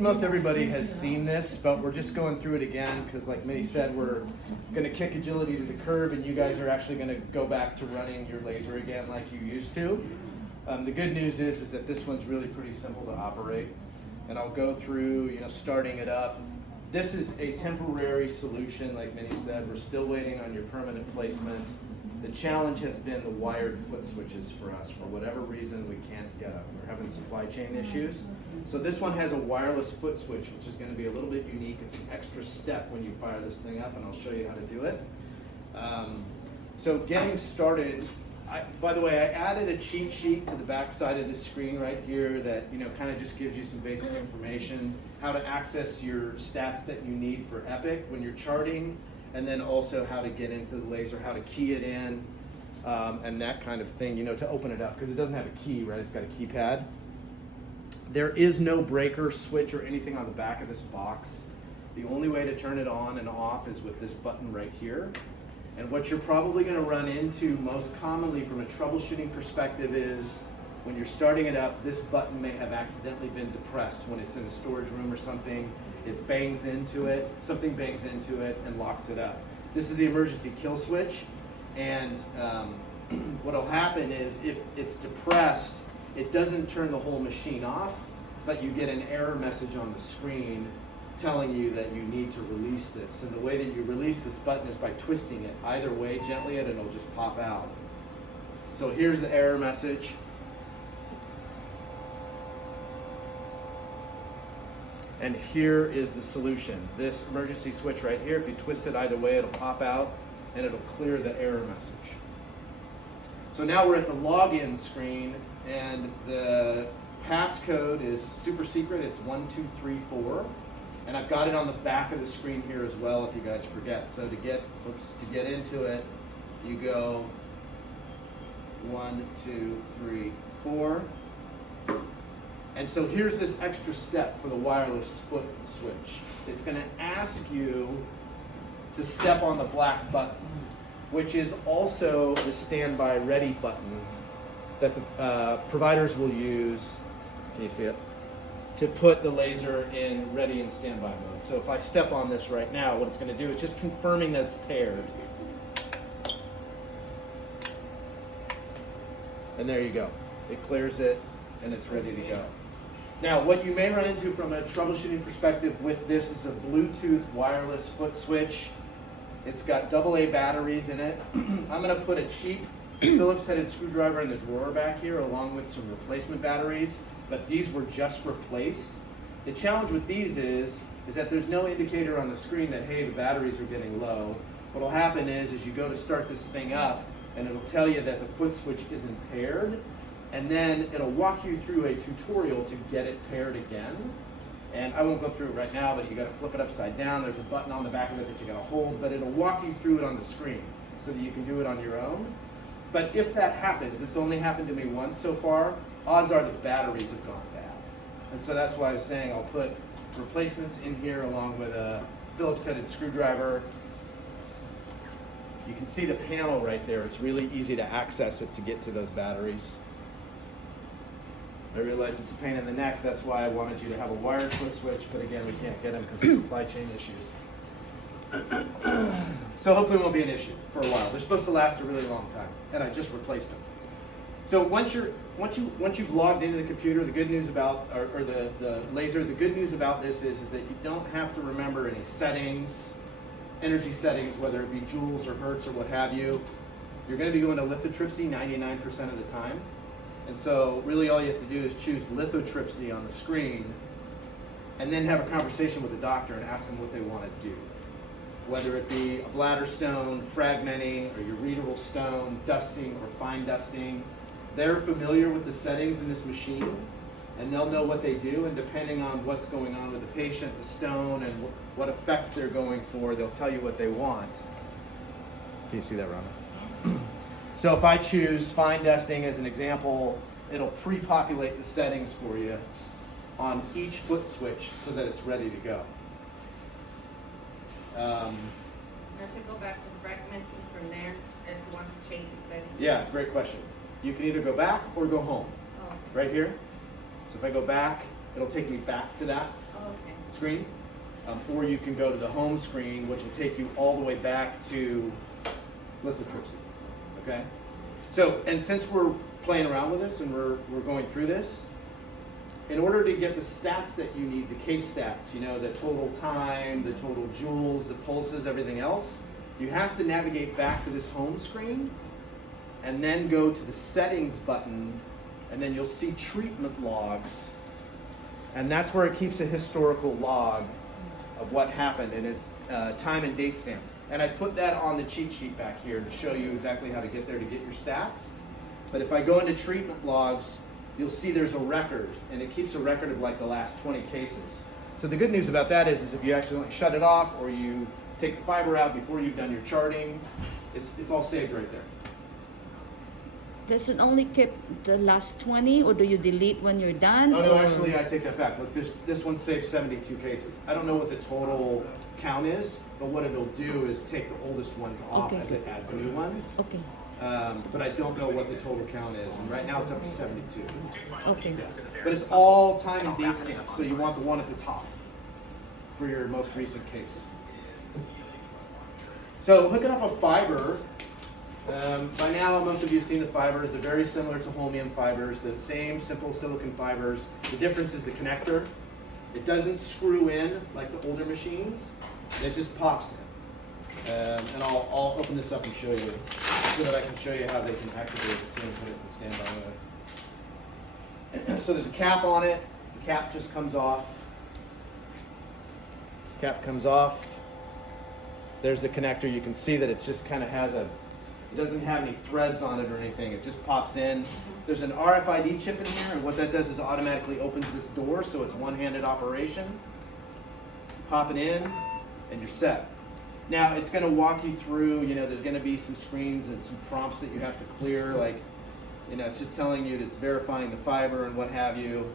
think most everybody has seen this, but we're just going through it again because like Minnie said, we're going to kick agility to the curb and you guys are actually going to go back to running your laser again like you used to. The good news is that this one's really pretty simple to operate. And I'll go through, starting it up. This is a temporary solution, like Minnie said. We're still waiting on your permanent placement. The challenge has been the wired foot switches for us. For whatever reason, we can't get them. We're having supply chain issues. So this one has a wireless foot switch, which is going to be a little bit unique. It's an extra step when you fire this thing up, and I'll show you how to do it. So getting started, by the way, I added a cheat sheet to the back side of the screen right here that kind of just gives you some basic information, how to access your stats that you need for Epic when you're charting, and then also how to get into the laser, how to key it in, and that kind of thing, to open it up, because it doesn't have a key, right? It's got a keypad. There is no breaker, switch, or anything on the back of this box. The only way to turn it on and off is with this button right here. And what you're probably going to run into most commonly from a troubleshooting perspective is when you're starting it up, this button may have accidentally been depressed when it's in a storage room or something. It bangs into it, something bangs into it and locks it up. This is the emergency kill switch, and what will happen is if it's depressed, it doesn't turn the whole machine off, but you get an error message on the screen telling you that you need to release this. And the way that you release this button is by twisting it either way gently and it'll just pop out. So here's the error message. And here is the solution. This emergency switch right here, if you twist it either way, it'll pop out and it'll clear the error message. So now we're at the login screen, and the passcode is super secret. It's 1234. And I've got it on the back of the screen here as well if you guys forget. So to get into it, you go 1, 2, 3, 4. And so here's this extra step for the wireless foot switch. It's going to ask you to step on the black button, which is also the standby ready button that the providers will use. Can you see it? To put the laser in ready and standby mode. So if I step on this right now, what it's going to do is just confirming that it's paired. And there you go. It clears it and it's ready to go. Now, what you may run into from a troubleshooting perspective with this is a Bluetooth wireless foot switch. It's got AA batteries in it. I'm going to put a cheap Phillips headed screwdriver in the drawer back here along with some replacement batteries, but these were just replaced. The challenge with these is that there's no indicator on the screen that, hey, the batteries are getting low. What will happen is you go to start this thing up and it'll tell you that the foot switch isn't paired, and then it'll walk you through a tutorial to get it paired again. And I won't go through it right now, but you got to flip it upside down. There's a button on the back of it that you got to hold, but it'll walk you through it on the screen so that you can do it on your own. But if that happens, it's only happened to me once so far, odds are the batteries have gone bad. And so that's why I was saying I'll put replacements in here along with a Phillips headed screwdriver. You can see the panel right there. It's really easy to access it to get to those batteries. I realize it's a pain in the neck. That's why I wanted you to have a wired foot switch, but again, we can't get them because of supply chain issues. So hopefully it won't be an issue for a while. They're supposed to last a really long time, and I just replaced them. So once you've logged into the computer, the good news about or the laser, the good news about this is that you don't have to remember any settings, energy settings, whether it be joules or hertz or what have you. You're going to be going to lithotripsy 99% of the time. And so really all you have to do is choose lithotripsy on the screen and then have a conversation with the doctor and ask them what they want to do. Whether it be a bladder stone, fragmenting, or your readable stone, dusting, or fine dusting. They're familiar with the settings in this machine, and they'll know what they do, and depending on what's going on with the patient, the stone, and what effect they're going for, they'll tell you what they want. Can you see that, Rhonda? So if I choose fine dusting as an example, it'll pre-populate the settings for you on each foot switch so that it's ready to go. Now to go back to fragmenting from there, if you want to change the settings. Yeah, great question. You can either go back or go home. Oh. Right here. So if I go back, it'll take me back to that. Oh, okay. screen, or you can go to the home screen, which will take you all the way back to lithotripsy. Okay? So, and since we're playing around with this and we're going through this, in order to get the stats that you need, the case stats, you know, the total time, the total joules, the pulses, everything else, you have to navigate back to this home screen and then go to the settings button, and then you'll see treatment logs, and that's where it keeps a historical log of what happened, and it's time and date stamped. And I put that on the cheat sheet back here to show you exactly how to get there to get your stats. But if I go into treatment logs, you'll see there's a record, and it keeps a record of like the last 20 cases. So the good news about that is if you accidentally shut it off or you take the fiber out before you've done your charting, it's all saved right there. Does it only keep the last 20, or do you delete when you're done? Oh no, or? actually I take that back. Look, this one saved 72 cases. I don't know what the total count is, but what it'll do is take the oldest ones off Okay. as it adds new ones. Okay. But I don't know what the total count is, and right now it's up to 72. Okay. Yeah. But it's all time and date stamped, so you want the one at the top for your most recent case. So hooking up a fiber, by now most of you have seen the fibers. They're very similar to Holmium fibers, the same simple silicon fibers. The difference is the connector. It doesn't screw in like the older machines. It just pops in. And I'll open this up and show you so that I can show you how they can activate it too and put it in standby mode. So there's a cap on it. The cap just comes off. Cap comes off. There's the connector. You can see that it just kind of has it doesn't have any threads on it or anything. It just pops in. There's an RFID chip in here, and what that does is automatically opens this door, so it's one-handed operation. Pop it in, and you're set. Now, it's going to walk you through, you know, there's going to be some screens and some prompts that you have to clear, like, you know, it's just telling you that it's verifying the fiber and what have you.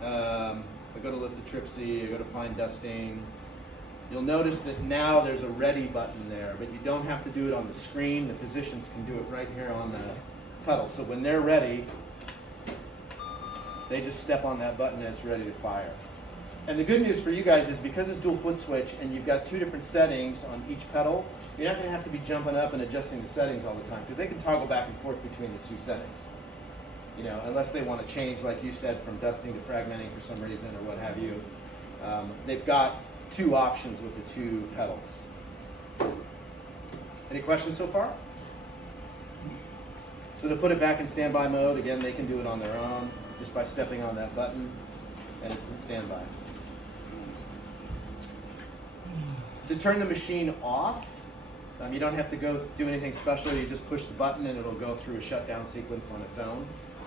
I go to lithotripsy, I go to find dusting. You'll notice that now there's a ready button there, but you don't have to do it on the screen. The physicians can do it right here on the pedal. So when they're ready, they just step on that button and it's ready to fire. And the good news for you guys is because it's dual foot switch and you've got two different settings on each pedal, you're not going to have to be jumping up and adjusting the settings all the time because they can toggle back and forth between the two settings. You know, unless they want to change, like you said, from dusting to fragmenting for some reason or what have you. They've got two options with the two pedals. Any questions so far? So to put it back in standby mode, again, they can do it on their own just by stepping on that button, and it's in standby. To turn the machine off, you don't have to go do anything special. You just push the button and it'll go through a shutdown sequence on its own.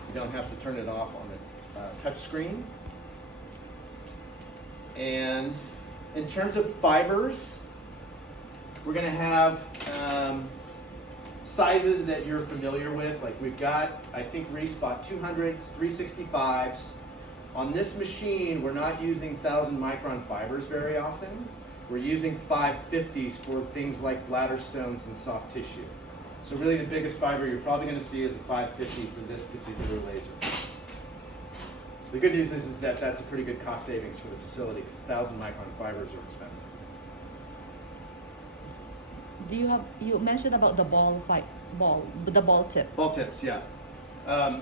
You don't have to turn it off on the touch screen. And in terms of fibers, we're going to have sizes that you're familiar with. Like we've got, I think Reese bought 200s, 365s. On this machine, we're not using 1,000 micron fibers very often. We're using 550s for things like bladder stones and soft tissue. So really the biggest fiber you're probably going to see is a 550 for this particular laser. The good news is that that's a pretty good cost savings for the facility because 1,000 micron fibers are expensive. Do you have, you mentioned about the ball tip. Ball tips, yeah.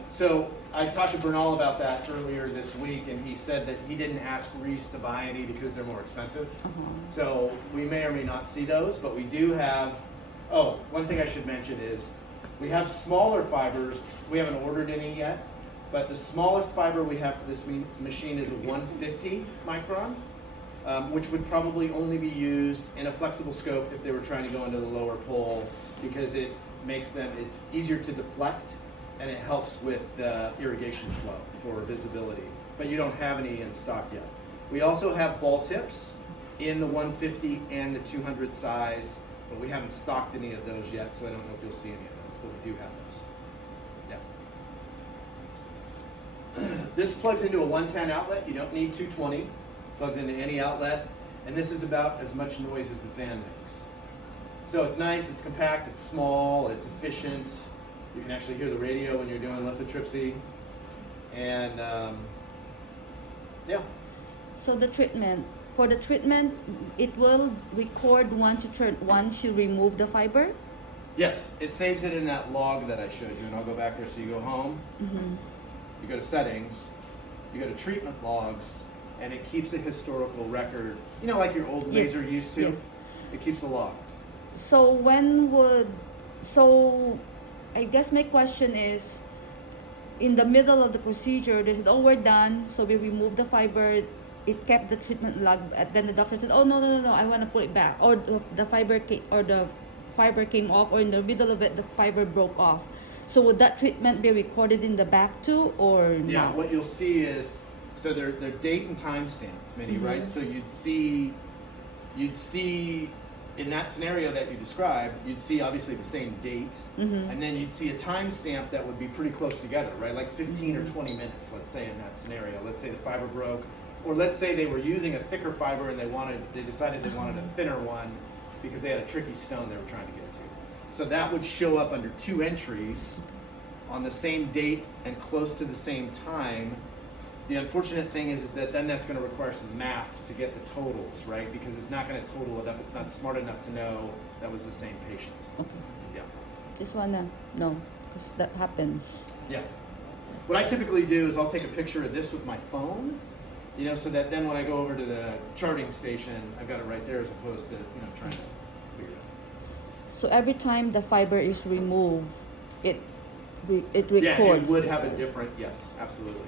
So I talked to Bernal about that earlier this week, and he said that he didn't ask Reese to buy any because they're more expensive. So we may or may not see those, but we do have, oh, one thing I should mention is we have smaller fibers. We haven't ordered any yet. But the smallest fiber we have for this machine is a 150 micron, which would probably only be used in a flexible scope if they were trying to go into the lower pole because it makes them, it's easier to deflect and it helps with the irrigation flow for visibility. But you don't have any in stock yet. We also have ball tips in the 150 and the 200 size, but we haven't stocked any of those yet, so I don't know if you'll see any of those, but we do have those. This plugs into a 110 outlet. You don't need 220. Plugs into any outlet. And this is about as much noise as the fan makes. So it's nice, it's compact, it's small, it's efficient. You can actually hear the radio when you're doing lithotripsy. And yeah. So the treatment, for the treatment, it will record once you remove the fiber? Yes, it saves it in that log that I showed you, and I'll go back there. So you go home, you go to settings, you go to treatment logs, and it keeps a historical record. You know, like your old Yes. laser used to. Yes. It keeps a log. So I guess my question is, in the middle of the procedure, they said, oh, we're done, so we removed the fiber, it kept the treatment log, and then the doctor said, oh, no, I want to put it back, or the fiber came off, or in the middle of it, the fiber broke off. So would that treatment be recorded in the back too, or Yeah, not? what you'll see is, so they're date and time stamped, Minnie, right? So you'd see in that scenario that you described, you'd see obviously the same date, and then you'd see a time stamp that would be pretty close together, right? Like 15 or 20 minutes, let's say, in that scenario. Let's say the fiber broke, or let's say they were using a thicker fiber and they decided they wanted a thinner one because they had a tricky stone they were trying to get to. So that would show up under 2 entries on the same date and close to the same time. The unfortunate thing is that then that's going to require some math to get the totals, right? Because it's not going to total it up. It's not smart enough to know that was the same patient. Okay. Yeah. Just wanna know, because that happens. Yeah. What I typically do is I'll take a picture of this with my phone, you know, so that then when I go over to the charting station, I've got it right there as opposed to, you know, trying to figure it out. So every time the fiber is removed, it records. Yeah, it would have a different, yes, absolutely.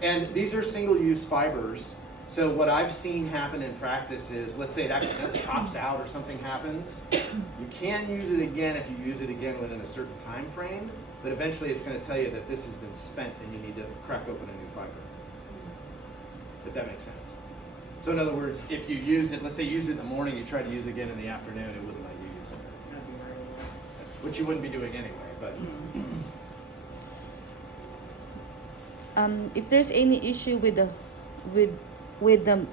And these are single-use fibers. So what I've seen happen in practice is, let's say it accidentally pops out or something happens. You can use it again if you use it again within a certain time frame, but eventually it's going to tell you that this has been spent and you need to crack open a new fiber. If that makes sense. So in other words, if you used it, let's say you used it in the morning, you try to use it again in the afternoon, it wouldn't let you use it. Which you wouldn't be doing anyway, but... If there's any issue with the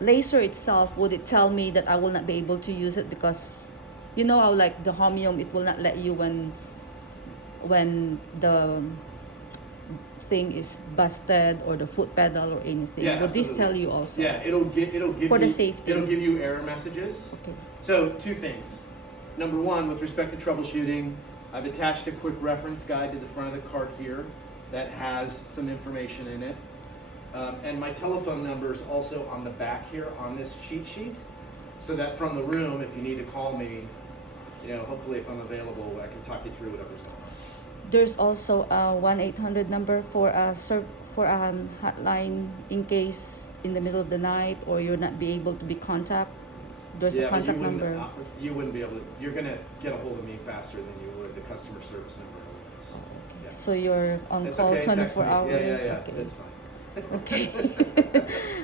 laser itself, would it tell me that I will not be able to use it? Because you know how like the Homium, it will not let you when the thing is busted or the foot pedal or anything. Yeah, would this absolutely. tell you also? Yeah, it'll give For you, the safety. It'll give you error messages. Okay. So 2 things. Number 1, with respect to troubleshooting, I've attached a quick reference guide to the front of the cart here that has some information in it. And my telephone number is also on the back here on this cheat sheet, so that from the room, if you need to call me, you know, hopefully if I'm available, I can talk you through whatever's going on. There's also a 1-800 number for a hotline in case in the middle of the night or you're not be able to be contacted. There's a but contact number. You wouldn't be able to. You're gonna get a hold of me faster than you would the customer service number. Yeah. So you're on It's call okay, text 24 me. hours. Yeah. Okay. That's fine. Okay.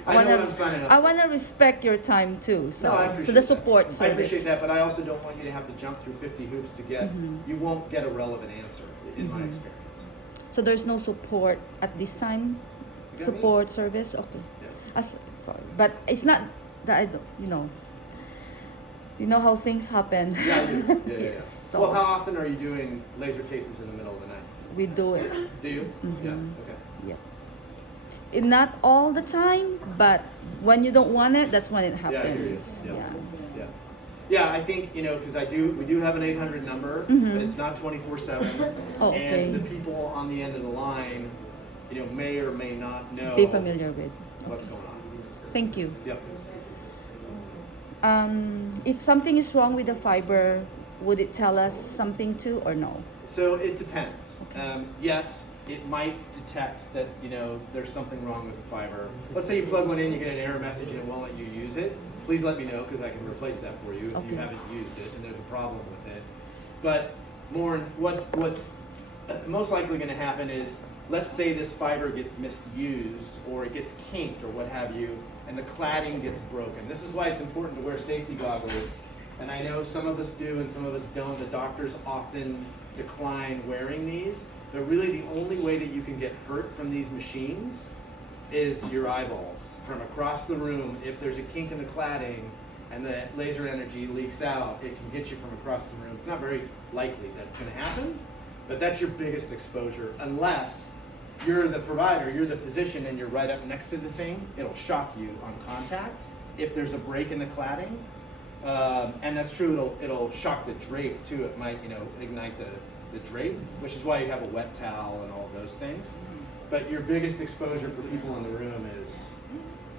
I know what I'm signing up I for. want to respect your time too. So, No, I appreciate so the that. support I service. appreciate that, but I also don't want you to have to jump through 50 hoops to get. You won't get a relevant answer, in my experience. So there's no support at this time. You got me? Support service. Okay. Yeah. Sorry, but it's not that I don't. You know how things happen. Yeah, I do. Yeah. Yes, so Well, how often are you doing laser cases in the middle of the night? we do it. Do you? Yeah. Okay. Yeah. Not all the time, but when you don't want it, that's when it happens. Yeah, I hear you. Yeah. Yeah, I think, because we do have an 800 number, but it's not 24/7. Oh, okay. And the people on the end of the line, may or may not know Be familiar with. what's going on. Thank you. Yep. If something is wrong with the fiber, would it tell us something too or no? So it depends. Okay. Yes, it might detect that, there's something wrong with the fiber. Let's say you plug one in, you get an error message and it won't let you use it. Please let me know because I can replace that for you if you Okay. haven't used it and there's a problem with it. But what's most likely going to happen is, let's say this fiber gets misused or it gets kinked or what have you, and the cladding gets broken. This is why it's important to wear safety goggles. And I know some of us do and some of us don't. The doctors often decline wearing these. But really the only way that you can get hurt from these machines is your eyeballs. From across the room, if there's a kink in the cladding and the laser energy leaks out, it can get you from across the room. It's not very likely that it's going to happen, but that's your biggest exposure. Unless you're the provider, you're the physician, and you're right up next to the thing, it'll shock you on contact, if there's a break in the cladding, and that's true, it'll shock the drape too. It might, ignite the drape, which is why you have a wet towel and all those things. But your biggest exposure for people in the room is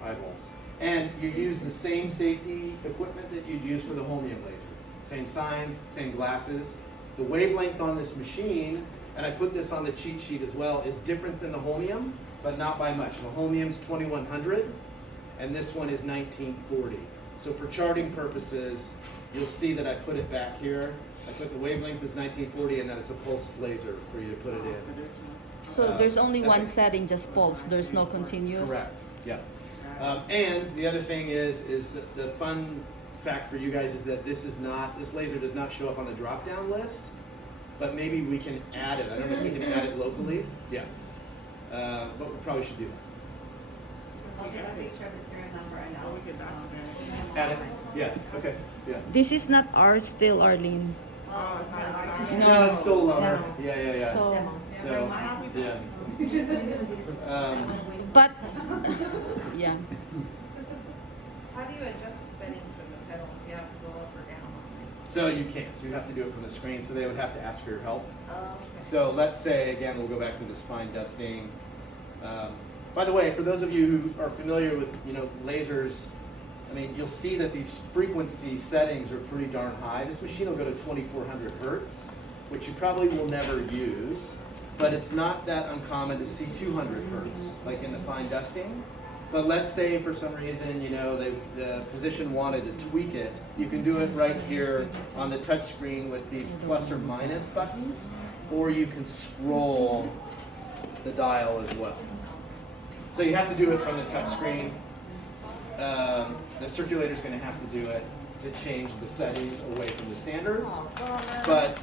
eyeballs. And you use the same safety equipment that you'd use for the Holmium laser. Same signs, same glasses. The wavelength on this machine, and I put this on the cheat sheet as well, is different than the Holmium, but not by much. The Holmium's 2100, and this one is 1940. So for charting purposes, you'll see that I put it back here. I put the wavelength as 1940, and then it's a pulsed laser for you to put it in. So there's only one okay. setting, just pulse. There's no continuous. Correct. Yeah. And the other thing is the fun fact for you guys is that this laser does not show up on the drop-down list, but maybe we can add it. I don't know if we can add it locally. Yeah. But we probably should do that. I'll get a picture of the serial number and I'll get that. Add it. Yeah. Okay. Yeah. This is not ours still, Arlene. Oh, it's not ours. No. No, it's still lower. No. Yeah. So, Yeah. but yeah. How do you adjust the settings for the pedal? Do you have to go up or down? So you can't. So you have to do it from the screen. So they would have to ask for your help. Oh, okay. So let's say, again, we'll go back to this fine dusting. By the way, for those of you who are familiar with lasers, I mean, you'll see that these frequency settings are pretty darn high. This machine will go to 2400 hertz, which you probably will never use, but it's not that uncommon to see 200 hertz, like in the fine dusting. But let's say for some reason, the physician wanted to tweak it. You can do it right here on the touch screen with these plus or minus buttons, or you can scroll the dial as well. So you have to do it from the touch screen. The circulator's going to have to do it to change the settings away from the standards. But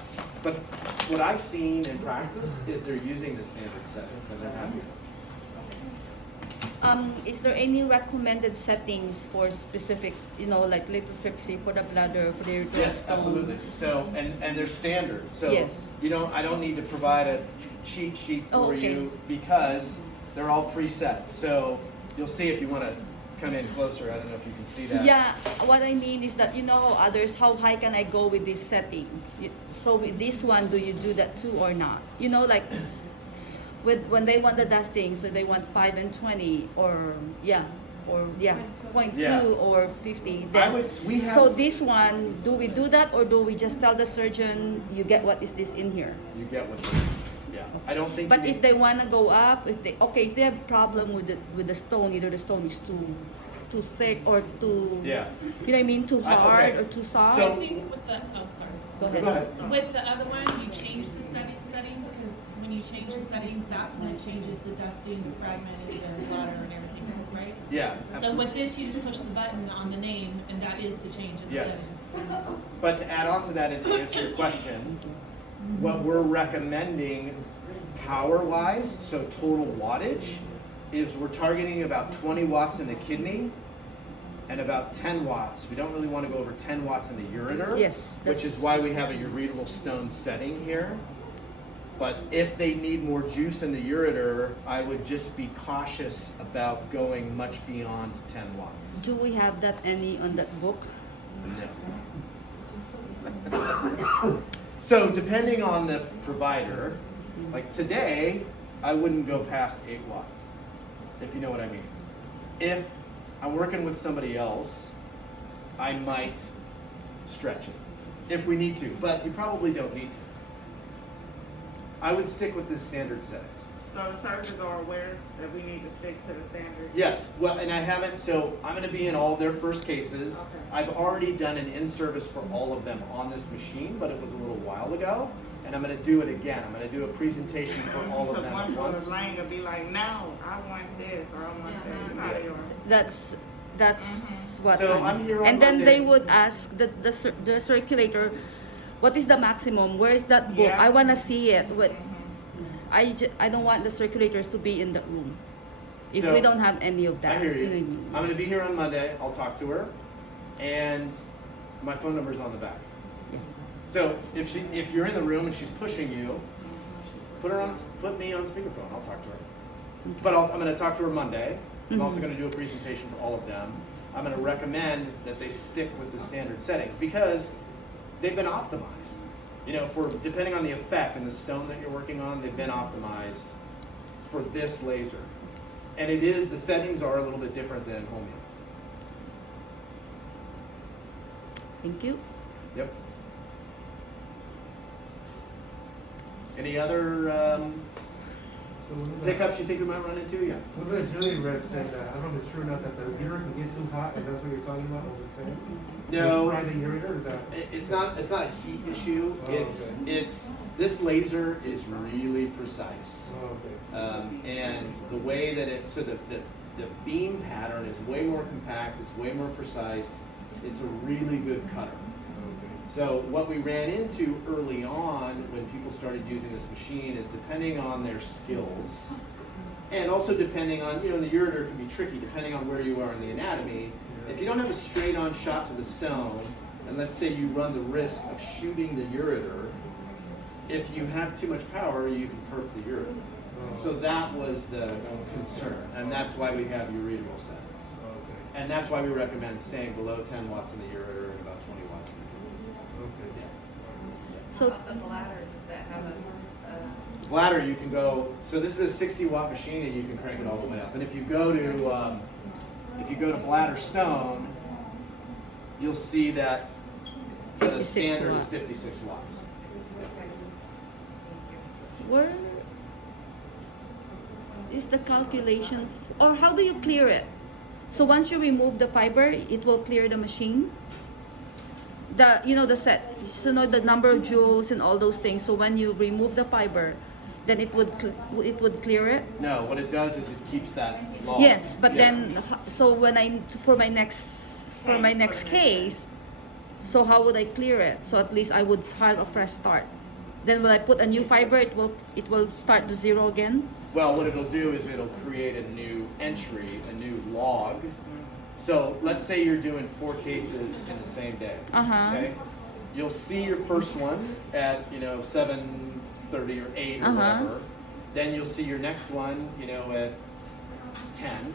what I've seen in practice is they're using the standard settings and they're happy. Is there any recommended settings for specific, like lithotripsy for the bladder, for the uterus? Yes, absolutely. So, and they're standard. So, Yes. I don't need to provide a cheat sheet for you because they're all preset. So, you'll see if you want to come in closer. I don't know if you can see that. Yeah, what I mean is that how high can I go with this setting? So with this one, do you do that too or not? Like when they want the dusting, so they want 5 and 20 or 0.2 or 50. Then, so this one, do we do that or do we just tell the surgeon, you get what is this in here? You get what's in. Yeah, I don't think. But if they want to go up, if they have problem with the stone, either the stone is too thick or too, you know what I mean, too hard or too soft. So, I think with the, sorry. Go ahead. Go ahead. With the other one, you change the settings because when you change the settings, that's when it changes the dusting, the fragment, and the bladder and everything, right? Yeah, absolutely. So with this, you just push the button on the name, and that is the change in the Yes. settings. But to add on to that and to answer your question, what we're recommending power-wise, so total wattage, is we're targeting about 20 watts in the kidney and about 10 watts. We don't really want to go over 10 watts in the ureter, Yes, which is why we have a ureteral stone setting here. But if they need more juice in the ureter, I would just be cautious about going much beyond 10 watts. Do we have that on that book? No. So depending on the provider, like today, I wouldn't go past 8 watts, if you know what I mean. If I'm working with somebody else, I might stretch it, if we need to, but you probably don't need to. I would stick with the standard settings. So the surgeons are aware that we need to stick to the standard? Yes, well, and I haven't, so I'm going to be in all their first cases. Okay. I've already done an in-service for all of them on this machine, but it was a little while ago, and I'm going to do it again. I'm going to do a presentation for all of Because them one at brother once. Lane will be like, no, I want this, or I want that. How do you want it? That's what. So I'm here on and then Monday. they would ask the circulator, what is the maximum? Where is that book? Yeah. I want to see it. I don't want the circulators to be in the room if So, we don't have any of that. I hear know you. what I mean? I'm going to be here on Monday. I'll talk to her, and my phone number's on the back. So if you're in the room and she's pushing you, put me on speakerphone. I'll talk to her. But I'm going to talk to her Monday. I'm also going to do a presentation for all of them. I'm going to recommend that they stick with the standard settings because they've been optimized. You know, for depending on the effect and the stone that you're working on, they've been optimized for this laser. And it is, the settings are a little bit different than Holmium. Thank you. Yep. Any other So what hiccups you think we might run into? Yeah. the agility rep said that, I don't know if it's true or not, that the ureter can get too hot, and that's what you're talking about over the fan? No. Fry the ureter, is that? It's not a heat issue. Oh, It's this laser is really precise. Oh, okay. And the way that the beam pattern is way more compact, it's way more precise, it's a really good cutter. Okay. So what we ran into early on when people started using this machine is depending on their skills, and also depending on, you know, the ureter can be tricky depending on where you are in the anatomy. If you don't have a straight on shot to the stone, and let's say you run the risk of shooting the ureter, if you have too much power, you can perf the ureter. So that was the concern, and that's why we have ureteral settings. Okay. And that's why we recommend staying below 10 watts in the ureter and about 20 watts in the ureter. Okay. So The bladder, does that have a, Bladder, you can go, so this is a 60 watt machine and you can crank it all the way up. And if you go to bladder stone, you'll see that the 56 standard is watts. 56 watts. where is the calculation, or how do you clear it? So once you remove the fiber, it will clear the machine. The set, so know the number of joules and all those things. So when you remove the fiber, then it would clear it. No, what it does is it keeps that log. Yes, but Yeah. then so when for my next case, so how would I clear it? So at least I would have a fresh start. Then when I put a new fiber, it will start to zero again. Well, what it'll do is it'll create a new entry, a new log. So let's say you're doing 4 cases in the same day. Okay, you'll see your first one at 7:30 or 8 or whatever. Then you'll see your next one at 10.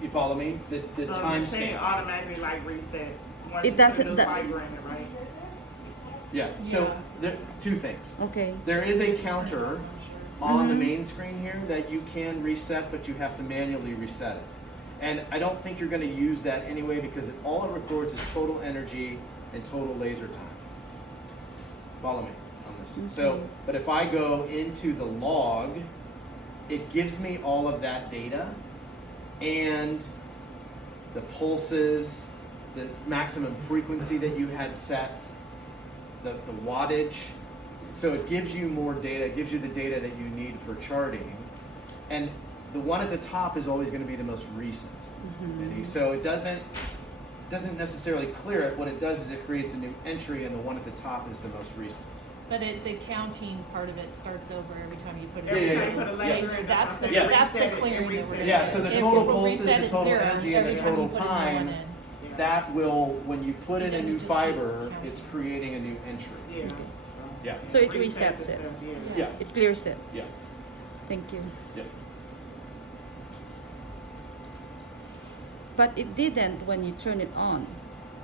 You follow me? The So time the machine stamp. automatically like reset once It you put doesn't- a new that- fiber in it, right? Yeah. So there 2 things. Okay. There is a counter on the main screen here that you can reset, but you have to manually reset it. And I don't think you're going to use that anyway because all it records is total energy and total laser time. Follow me on this. So, but if I go into the log, it gives me all of that data and the pulses, the maximum frequency that you had set, the wattage. So it gives you more data, it gives you the data that you need for charting. And the one at the top is always going to be the most recent. So it doesn't necessarily clear it. What it does is it creates a new entry, and the one at the top is the most recent. But the counting part of it starts over every time you put it Every in. time you put a laser in, That's the, Yes. that's the reset it, clearing it that we're resets doing. Yeah, so the If total it will pulses, reset the at total zero energy, and the every time you total put a new one time, in. that will, when you put It in a doesn't new just fiber, keep it's creating a new entry. Yeah. Yeah. So it Resets resets it. itself, yeah. Yeah. It clears it. Yeah. Thank you. Yeah. But it didn't when you turn it on,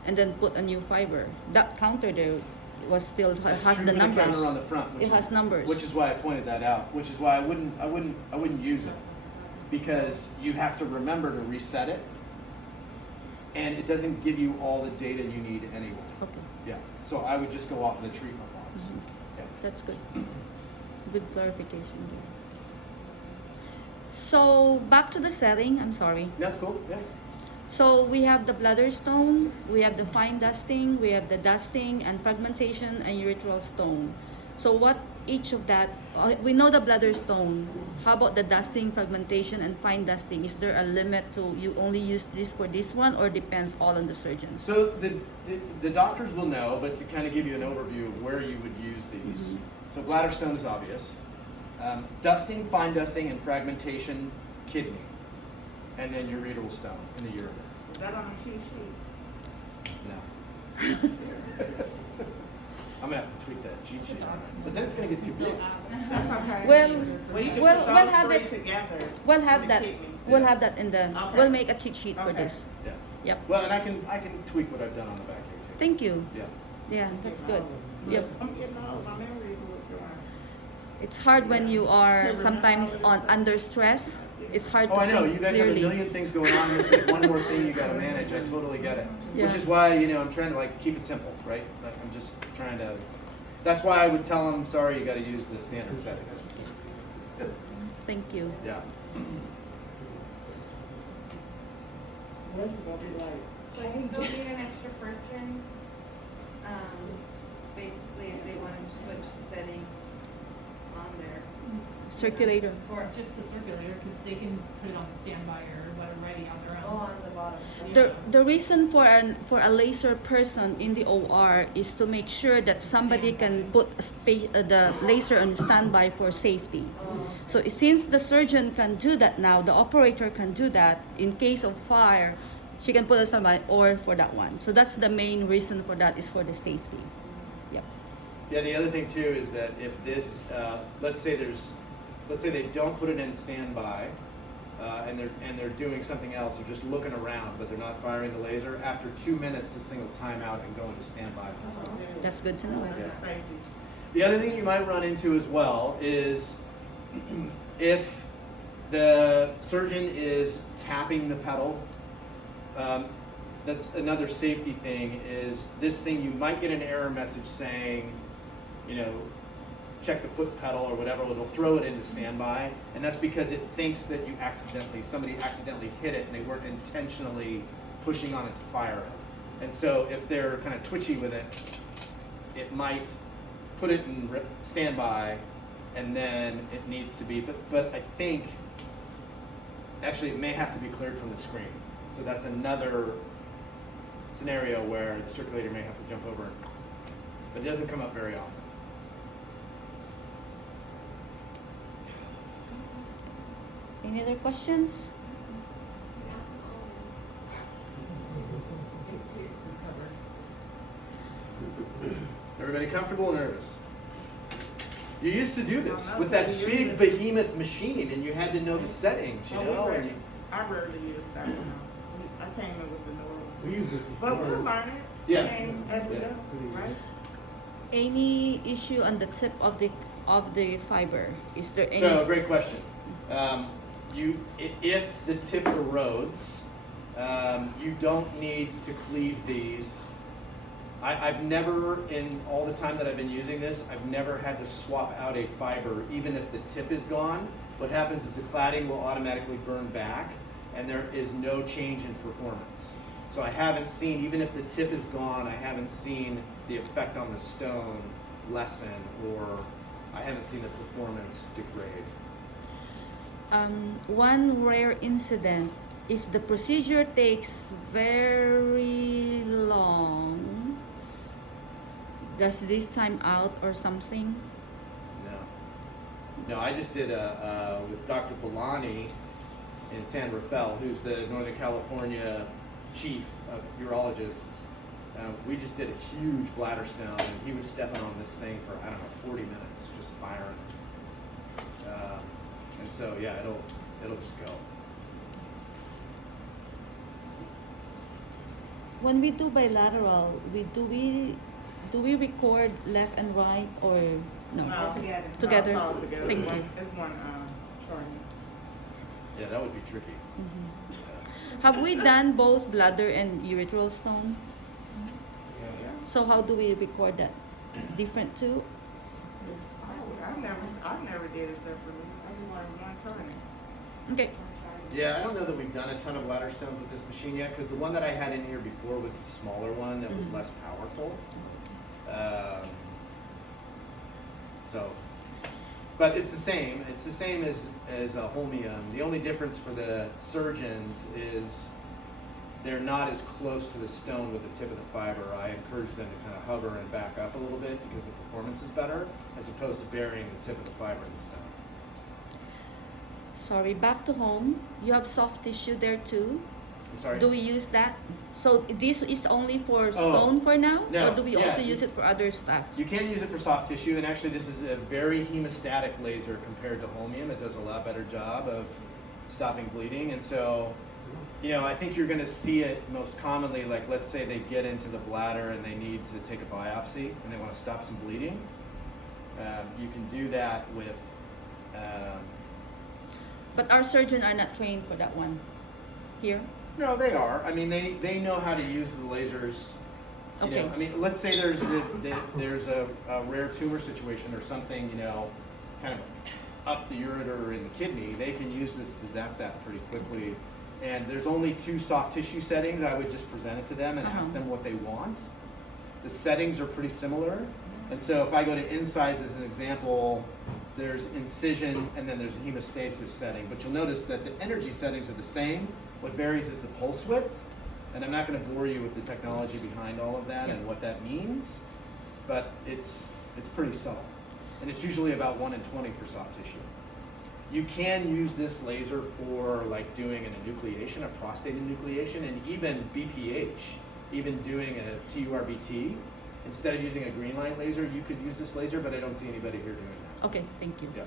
and then put a new fiber. That counter there was still That's has true the for numbers. counter on the front. Which It has numbers. Which is why I pointed that out. Which is why I wouldn't use it, because you have to remember to reset it, and it doesn't give you all the data you need anyway. Okay, Yeah. So I would just go off of the treatment logs. Yeah. that's good. Good clarification there. So back to the setting. I'm sorry. That's cool. Yeah. So we have the bladder stone, we have the fine dusting, we have the dusting and fragmentation and urethral stone. So what each of that, we know the bladder stone. How about the dusting, fragmentation, and fine dusting? Is there a limit to you only use this for this one, or depends all on the surgeon? So the doctors will know, but to kind of give you an overview of where you would use these. So bladder stone is obvious. Dusting, fine dusting, and fragmentation, kidney. And then ureteral stone in the ureter. Is that on the cheat sheet? No. I'm gonna have to tweak that cheat sheet on that. But then it's gonna get too big. That's okay. Well, you can we'll put those have three it. together. We'll have the that. kidney. We'll Yeah. have that in the. Okay. We'll make a cheat sheet for Okay. this. Yeah. Yep. Well, and I can tweak what I've done on the back here too. Thank you. Yeah. Yeah, that's good. Yep. I'm getting old, my memory is withdrawing. It's hard when you are sometimes on under stress. It's hard Oh, to I know. think You guys clearly. have a million things going on. This is one more thing you got to manage. I totally get it. Which Yeah. is why I'm trying to like keep it simple, right? Like I'm just trying to. That's why I would tell them, sorry, you got to use the standard settings. Thank you. Yeah. So you still need an extra person, basically if they want to switch settings on there. Circulator. Or just the circulator, because they can put it on standby or whatever, ready on their Oh, own. on the bottom. The reason for a laser person in the OR is to make sure that somebody can put the laser on standby for safety. So since the surgeon can do that now, the operator can do that in case of fire. She can put it on standby or for that one. So that's the main reason for that, is for the safety. Yep. Yeah. The other thing too is that if this, let's say they don't put it in standby, and they're doing something else, they're just looking around, but they're not firing the laser. After 2 minutes, this thing will time out and go into standby. That's good to know. Yeah. Safety. The other thing you might run into as well is if the surgeon is tapping the pedal. That's another safety thing. Is this thing, you might get an error message saying, check the foot pedal or whatever. It'll throw it into standby, and that's because it thinks that somebody accidentally hit it and they weren't intentionally pushing on it to fire it. And so if they're kind of twitchy with it, it might put it in standby, and then it needs to be. But I think actually it may have to be cleared from the screen. So that's another scenario where the circulator may have to jump over, but it doesn't come up very often. Any other questions? Everybody comfortable or nervous? You used to do this No, with that we used big to. behemoth machine, and you had to know the settings, Oh, and you, I rarely use that one. I came in with the new one. We use this But we'll before. learn it. Yeah. And as we Yeah. go, right? Any issue on the tip of the fiber? Is there any? So, great question. If the tip erodes, you don't need to cleave these. I've never, in all the time that I've been using this, I've never had to swap out a fiber, even if the tip is gone. What happens is the cladding will automatically burn back, and there is no change in performance. So I haven't seen, even if the tip is gone, I haven't seen the effect on the stone lessen, or I haven't seen the performance degrade. One rare incident, if the procedure takes very long, does this time out or something? No, I just did with Dr. Bolani in San Rafael, who's the Northern California chief of urologists. We just did a huge bladder stone, and he was stepping on this thing for 40 minutes, just firing. And so yeah, it'll just go. When we do bilateral, do we record left and right or no? No. Together. Together. No, it's all together. Thank It's you. It's one, short. Yeah, that would be tricky. Have we done both bladder and urethral stone? Yeah. So how do we record that? Different too? I never did it separately. I just wanted one turning. Okay. Yeah, I don't know that we've done a ton of bladder stones with this machine yet, because the one that I had in here before was the smaller one that was less powerful. But it's the same. It's the same as a holmium. The only difference for the surgeons is they're not as close to the stone with the tip of the fiber. I encourage them to kind of hover and back up a little bit because the performance is better, as opposed to burying the tip of the fiber in the stone. Sorry, back to home. You have soft tissue there too. I'm sorry? Do we use that? So this is only for Oh, stone for now? no, Or do we yeah, also use it for other stuff? You can use it for soft tissue, and actually this is a very hemostatic laser compared to holmium. It does a lot better job of stopping bleeding. And so, you know, I think you're going to see it most commonly, like let's say they get into the bladder and they need to take a biopsy and they want to stop some bleeding. You can do that with. But our surgeons are not trained for that one here. No, they are. I mean, they know how to use the lasers. You Okay. know, I mean, let's say there's a rare tumor situation or something, you know, kind of up the ureter or in the kidney. They can use this to zap that pretty quickly. And there's only 2 soft tissue settings. I would just present it to them and ask them what they want. The settings are pretty similar. And so if I go to incise as an example, there's incision and then there's a hemostasis setting. But you'll notice that the energy settings are the same. What varies is the pulse width. And I'm not going to bore you with the technology behind all of that and what that means. But it's pretty subtle. And it's usually about 1 in 20 for soft tissue. You can use this laser for like doing an enucleation, a prostate enucleation, and even BPH, even doing a TURBT. Instead of using a green light laser, you could use this laser, but I don't see anybody here doing that. Okay, thank you. Yeah.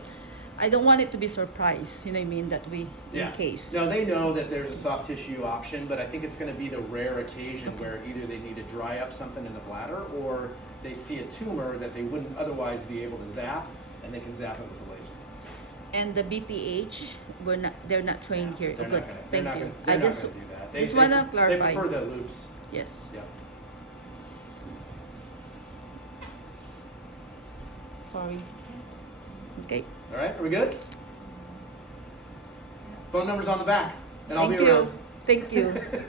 I don't want it to be surprise, you know what I mean, that we, Yeah. in case. No, they know that there's a soft tissue option, but I think it's going to be the rare occasion where either they need to dry up something in the bladder or they see a tumor that they wouldn't otherwise be able to zap, and they can zap it with the laser. And the BPH, they're not trained here. They're Oh, not good. gonna, they're Thank not you. gonna, they're I not just, gonna do that. just wanna clarify. They prefer the loops. Yes. Yeah. Sorry. Okay. All right, are we good? Phone number's on the back, and I'll Thank be you. around. Thank you.